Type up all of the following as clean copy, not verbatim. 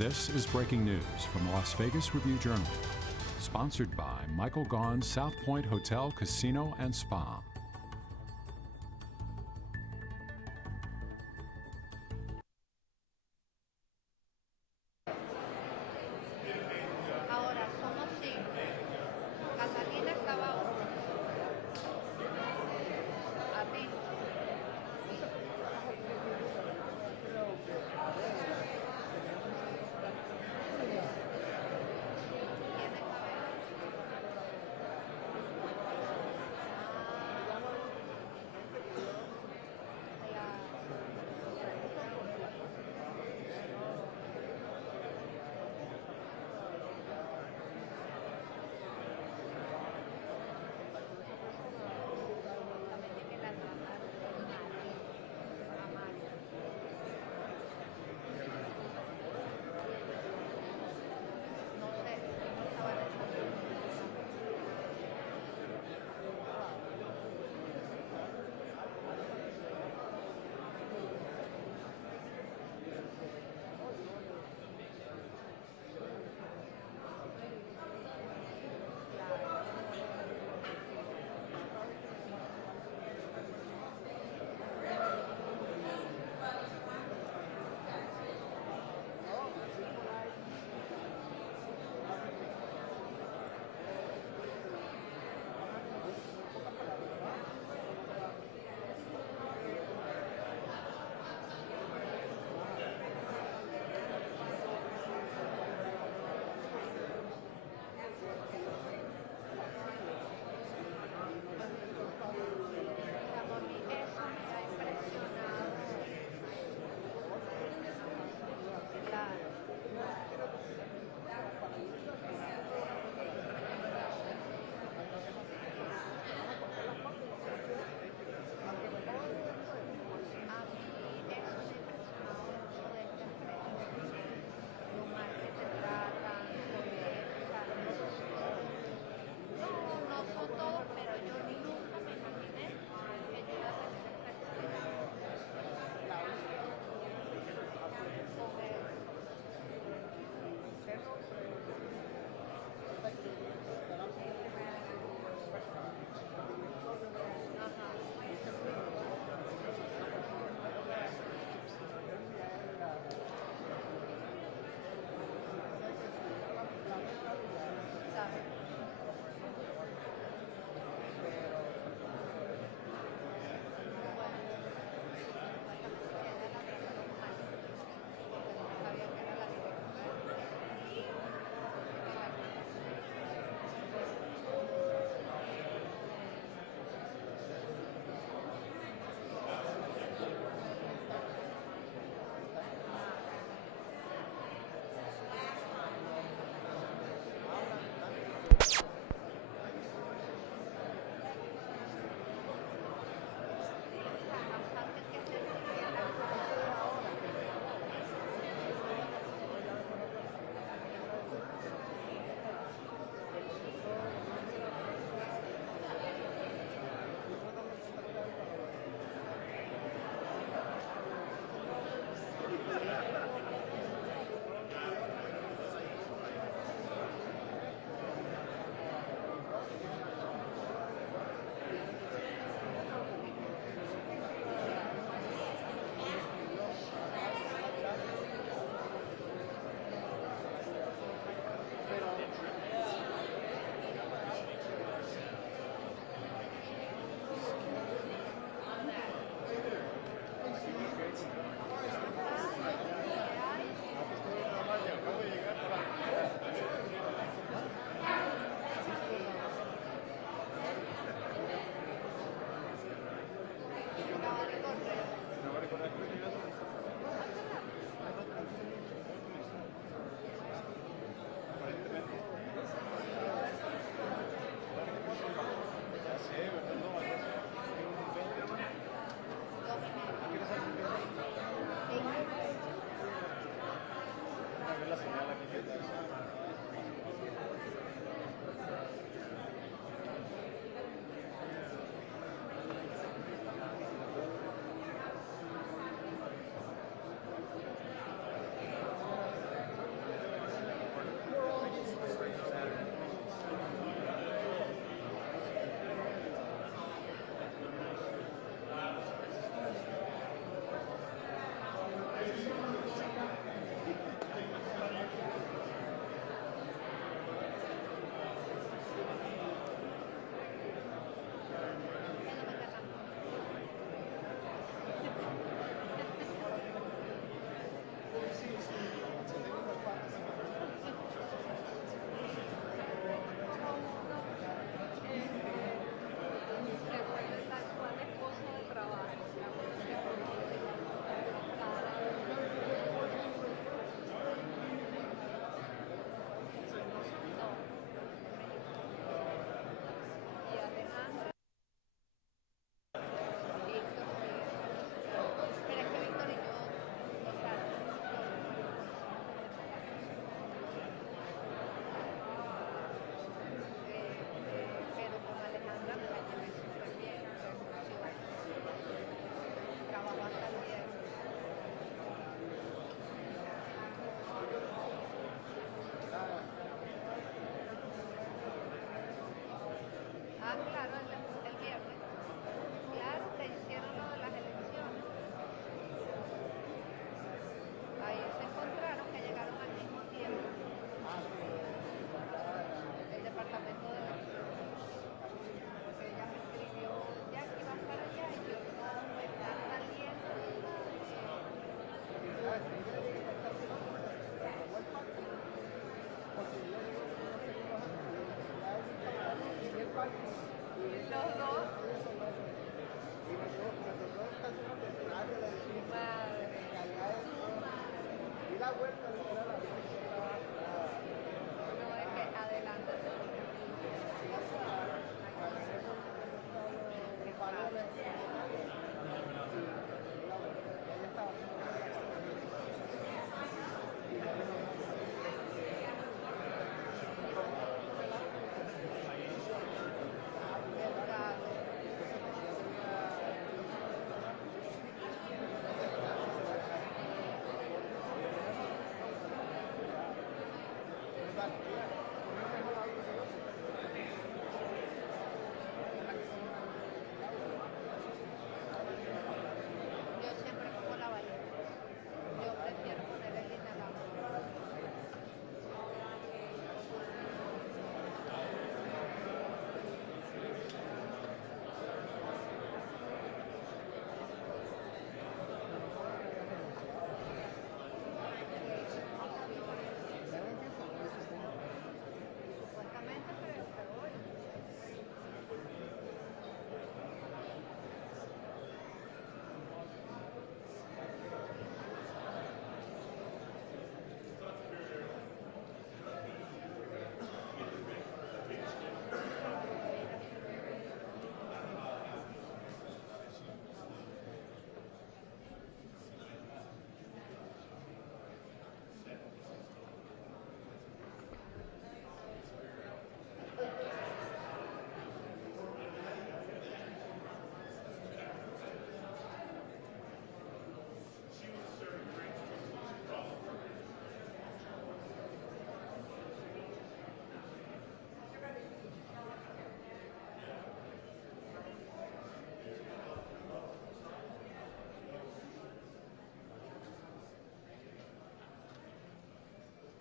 This is breaking news from the Las Vegas Review-Journal, sponsored by Michael Gaughan's South Point Hotel, Casino, and Spa.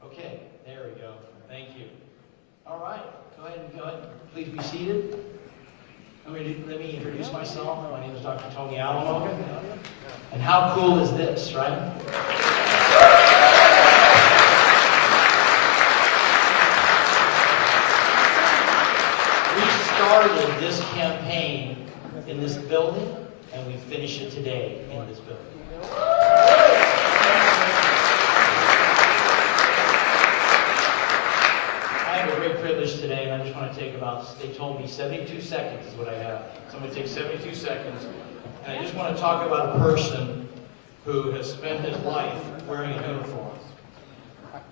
Okay, there we go. Thank you. All right, go ahead. Please be seated. Let me introduce myself. My name is Dr. Tony Alamo. And how cool is this, right? We started this campaign in this building, and we finish it today in this building. I have a great privilege today, and I just want to take they told me 72 seconds is what I have. So I'm going to take 72 seconds, and I just want to talk about a person who has spent his life wearing a uniform.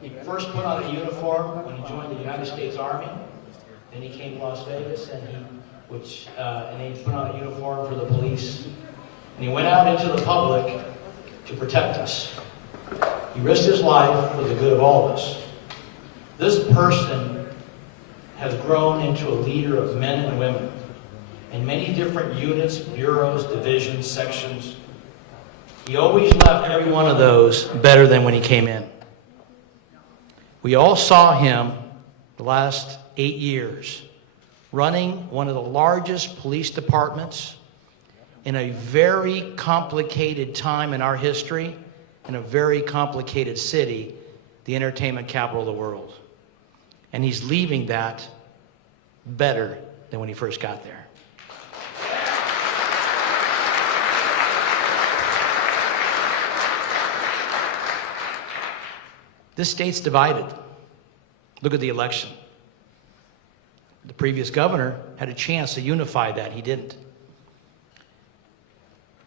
He first put on a uniform when he joined the United States Army. Then he came to Las Vegas, and he put on a uniform for the police. And he went out into the public to protect us. He risked his life for the good of all of us. This person has grown into a leader of men and women in many different units, bureaus, divisions, sections. He always left every one of those better than when he came in. We all saw him the last 8 years running one of the largest police departments in a very complicated time in our history, in a very complicated city, the entertainment capital of the world. And he's leaving that better than when he first got there. This state's divided. Look at the election. The previous governor had a chance to unify that. He didn't.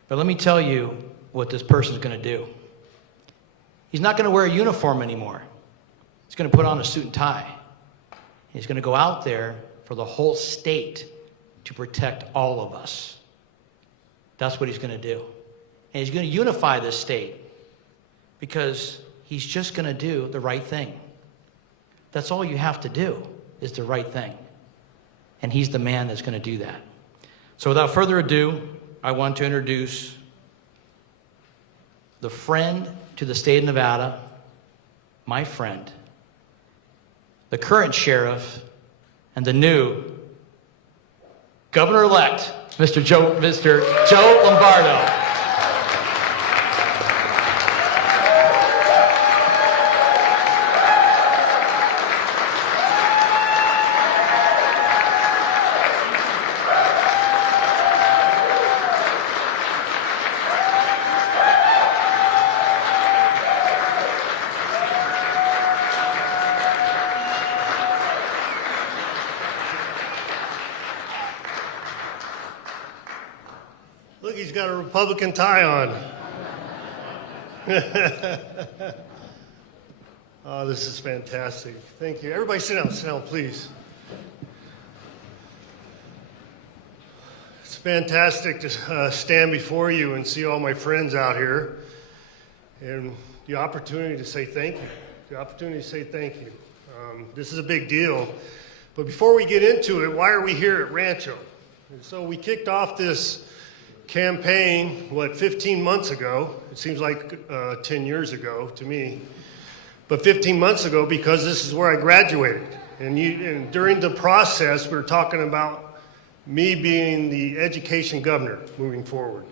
But let me tell you what this person's going to do. He's not going to wear a uniform anymore. He's going to put on a suit and tie. He's going to go out there for the whole state to protect all of us. That's what he's going to do. And he's going to unify this state because he's just going to do the right thing. That's all you have to do is the right thing. And he's the man that's going to do that. So without further ado, I want to introduce the friend to the state of Nevada, my friend, the current sheriff, and the new governor-elect, Mr. Joe Lombardo. got a Republican tie on. Oh, this is fantastic. Thank you. Everybody sit down, please. It's fantastic to stand before you and see all my friends out here and the opportunity to say thank you. This is a big deal. But before we get into it, why are we here at Rancho? And so we kicked off this campaign, 15 months ago? It seems like 10 years ago to me. But 15 months ago, because this is where I graduated. And during the process, we were talking about me being the education governor moving forward.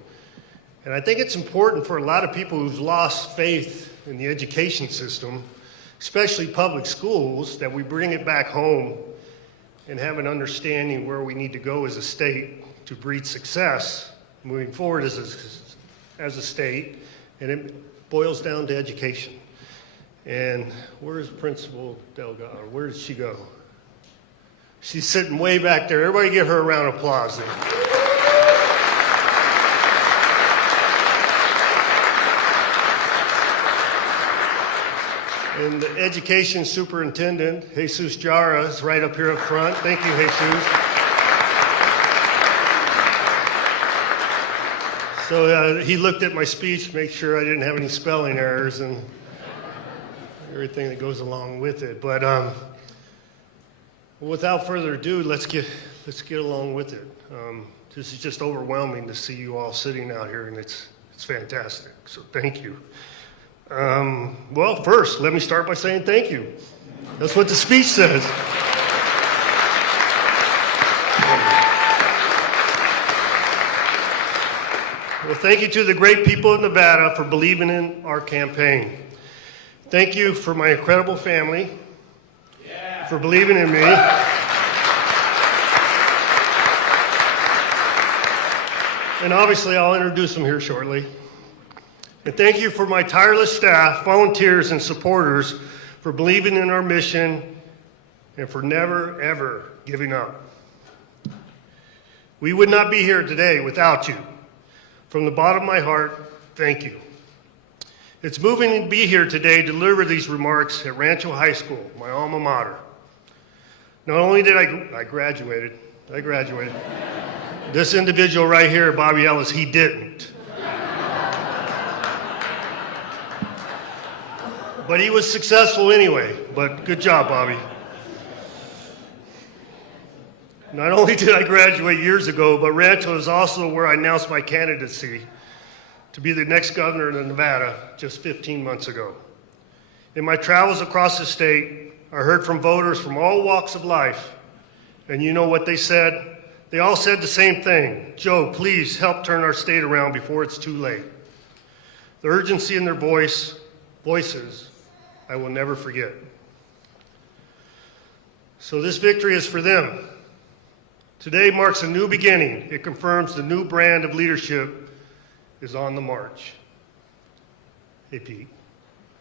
And I think it's important for a lot of people who've lost faith in the education system, especially public schools, that we bring it back home and have an understanding where we need to go as a state to breed success moving forward as a state. And it boils down to education. And where's Principal Delgado? Where did she go? She's sitting way back there. Everybody give her a round of applause there. And the education superintendent, Jesus Jara, is right up here up front. Thank you, Jesus. So he looked at my speech, make sure I didn't have any spelling errors and everything that goes along with it. But without further ado, let's get along with it. This is just overwhelming to see you all sitting out here, and it's fantastic. So thank you. Well, first, let me start by saying thank you. That's what the speech says. Well, thank you to the great people of Nevada for believing in our campaign. Thank you for my incredible family, for believing in me. And obviously, I'll introduce them here shortly. And thank you for my tireless staff, volunteers, and supporters for believing in our mission and for never, ever giving up. We would not be here today without you. From the bottom of my heart, thank you. It's moving to be here today to deliver these remarks at Rancho High School, my alma mater. Not only did I graduated. This individual right here, Bobby Ellis, he didn't. But he was successful anyway, but good job, Bobby. Not only did I graduate years ago, but Rancho is also where I announced my candidacy to be the next governor of Nevada just 15 months ago. In my travels across the state, I heard from voters from all walks of life, and you know what they said? They all said the same thing. Joe, please help turn our state around before it's too late. The urgency in their voices, I will never forget. So this victory is for them. Today marks a new beginning. It confirms the new brand of leadership is on the march. Hey, Pete.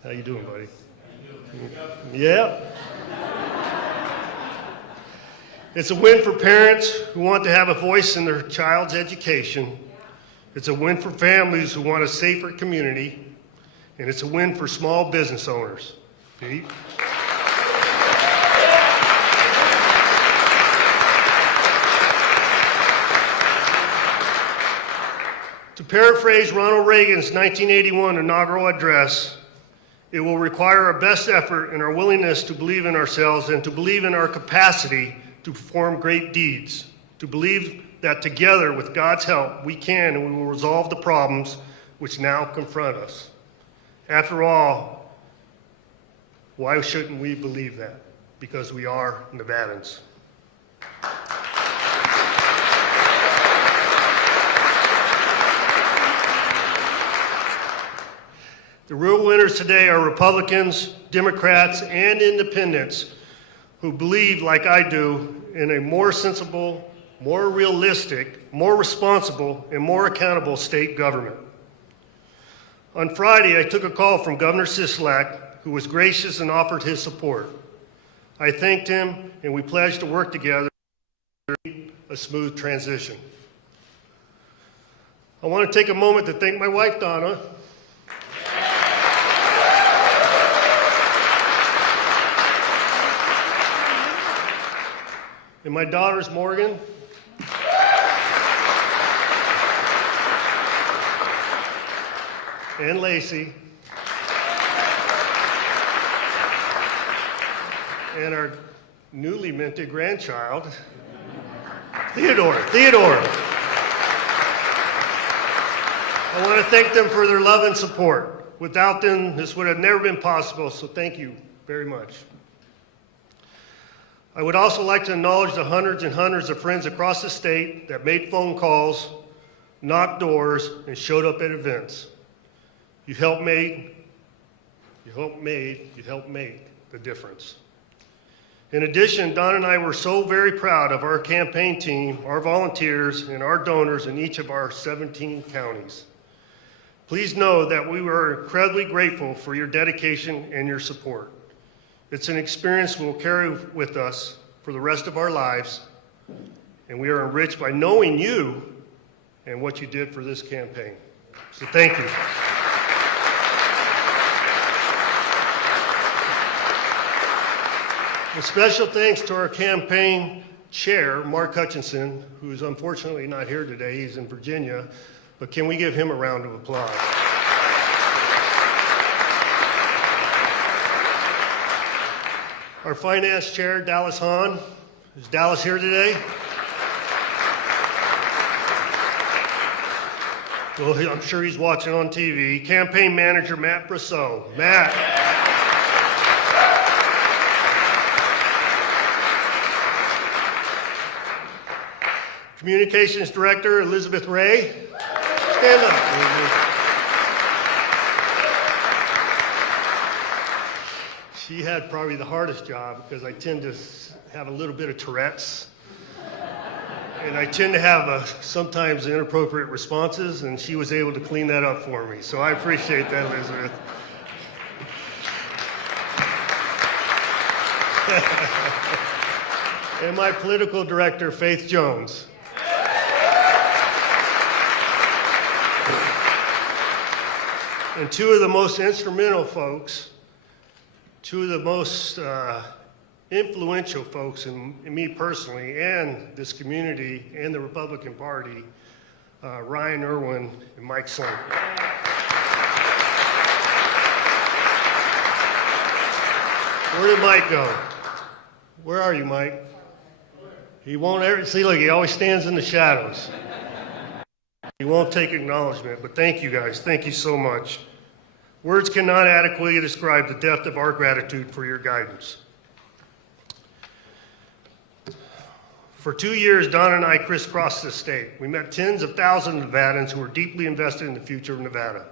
How you doing, buddy? Yeah. It's a win for parents who want to have a voice in their child's education. It's a win for families who want a safer community. And it's a win for small business owners. Pete? To paraphrase Ronald Reagan's 1981 inaugural address, it will require our best effort and our willingness to believe in ourselves and to believe in our capacity to perform great deeds, to believe that together with God's help we can and we will resolve the problems which now confront us. After all, why shouldn't we believe that? Because we are Nevadans. The real winners today are Republicans, Democrats, and independents who believe, like I do, in a more sensible, more realistic, more responsible, and more accountable state government. On Friday, I took a call from Governor Sisolak, who was gracious and offered his support. I thanked him, and we pledged to work together to a smooth transition. I want to take a moment to thank my wife, Donna. And my daughters, Morgan and Lacey. And our newly minted grandchild, Theodore. I want to thank them for their love and support. Without them, this would have never been possible, so thank you very much. I would also like to acknowledge the hundreds and hundreds of friends across the state that made phone calls, knocked doors, and showed up at events. You helped make the difference. In addition, Don and I were so very proud of our campaign team, our volunteers, and our donors in each of our 17 counties. Please know that we were incredibly grateful for your dedication and your support. It's an experience we'll carry with us for the rest of our lives, and we are enriched by knowing you and what you did for this campaign. So thank you. A special thanks to our campaign chair, Mark Hutchinson, who is unfortunately not here today. He's in Virginia, but can we give him a round of applause? Our finance chair, Dallas Hahn. Is Dallas here today? Well, I'm sure he's watching on TV. Campaign manager, Matt Brousseau. Matt. Communications Director, Elizabeth Ray. Stand up. She had probably the hardest job because I tend to have a little bit of Tourette's. And I tend to have sometimes inappropriate responses, and she was able to clean that up for me. So I appreciate that, Elizabeth. And my political director, Faith Jones. And two of the most instrumental folks, two of the most influential folks in me personally and this community and the Republican Party, Ryan Irwin and Mike Slink. Where did Mike go? Where are you, Mike? He won't ever, see, look, he always stands in the shadows. He won't take acknowledgement, but thank you guys. Thank you so much. Words cannot adequately describe the depth of our gratitude for your guidance. For 2 years, Don and I crisscrossed the state. We met tens of thousands of Nevadans who were deeply invested in the future of Nevada.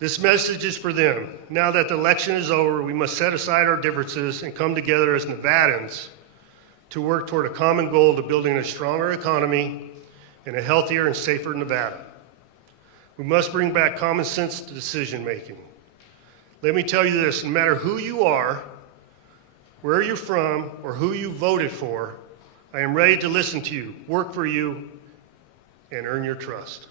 This message is for them. Now that the election is over, we must set aside our differences and come together as Nevadans to work toward a common goal of building a stronger economy and a healthier and safer Nevada. We must bring back common sense to decision making. Let me tell you this, no matter who you are, where you're from, or who you voted for, I am ready to listen to you, work for you, and earn your trust.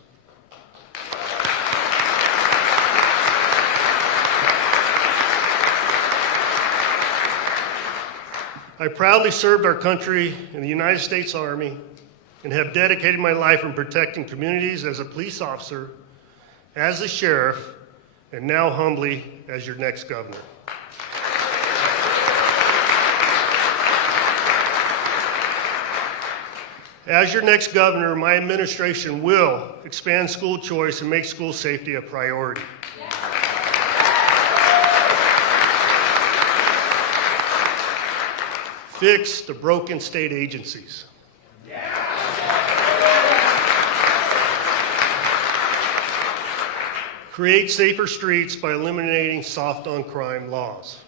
I proudly served our country in the United States Army and have dedicated my life in protecting communities as a police officer, as a sheriff, and now humbly as your next governor. As your next governor, my administration will expand school choice and make school safety a priority. Fix the broken state agencies. Create safer streets by eliminating soft-on-crime laws.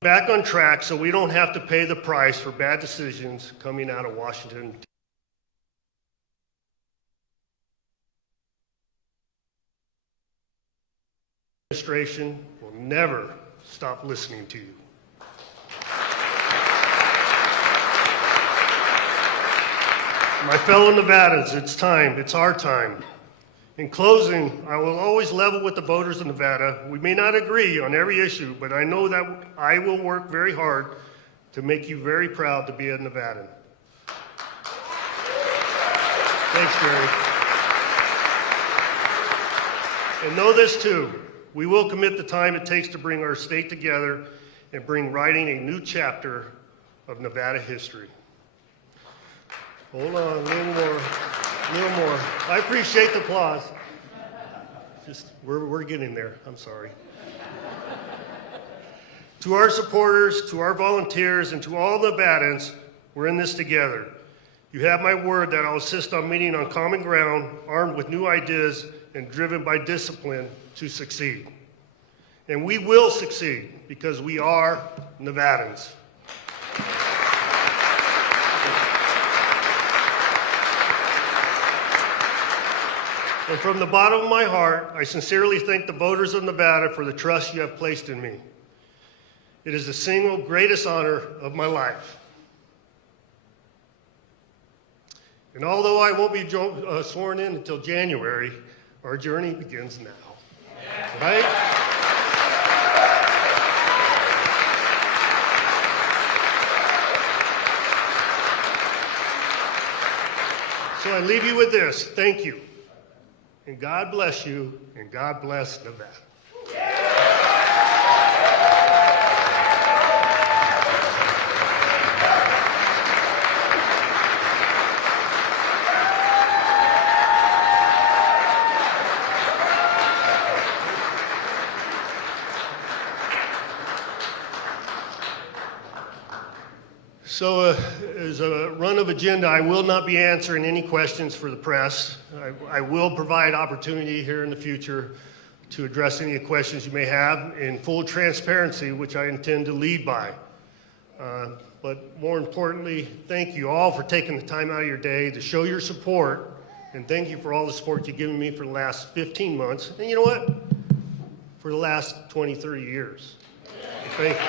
Back on track so we don't have to pay the price for bad decisions coming out of Washington. Administration will never stop listening to you. My fellow Nevadans, it's time. It's our time. In closing, I will always level with the voters of Nevada. We may not agree on every issue, but I know that I will work very hard to make you very proud to be a Nevadan. Thanks, Jerry. And know this too, we will commit the time it takes to bring our state together and bring writing a new chapter of Nevada history. Hold on, a little more. I appreciate the applause. Just, we're getting there, I'm sorry. To our supporters, to our volunteers, and to all Nevadans, we're in this together. You have my word that I'll insist on meeting on common ground, armed with new ideas, and driven by discipline to succeed. And we will succeed because we are Nevadans. And from the bottom of my heart, I sincerely thank the voters of Nevada for the trust you have placed in me. It is the single greatest honor of my life. And although I won't be sworn in until January, our journey begins now. Right? So I leave you with this. Thank you. And God bless you, and God bless Nevada. So as a run of agenda, I will not be answering any questions for the press. I will provide opportunity here in the future to address any questions you may have in full transparency, which I intend to lead by. But more importantly, thank you all for taking the time out of your day to show your support, and thank you for all the support you've given me for the last 15 months. And you know what? For the last 20, 30 years. Thank you.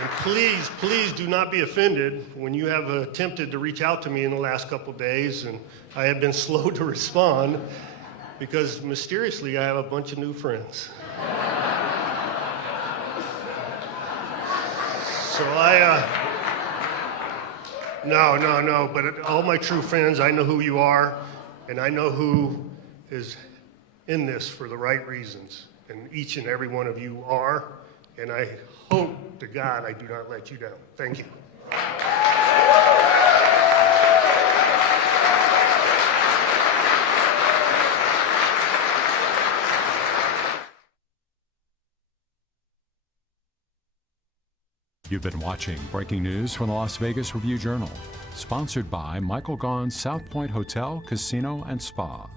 And please do not be offended when you have attempted to reach out to me in the last couple of days and I have been slow to respond because mysteriously I have a bunch of new friends. So no, but all my true friends, I know who you are and I know who is in this for the right reasons. And each and every one of you are, and I hope to God I do not let you down. Thank you. You've been watching breaking news from the Las Vegas Review-Journal, sponsored by Michael Gaughan's South Point Hotel, Casino, and Spa.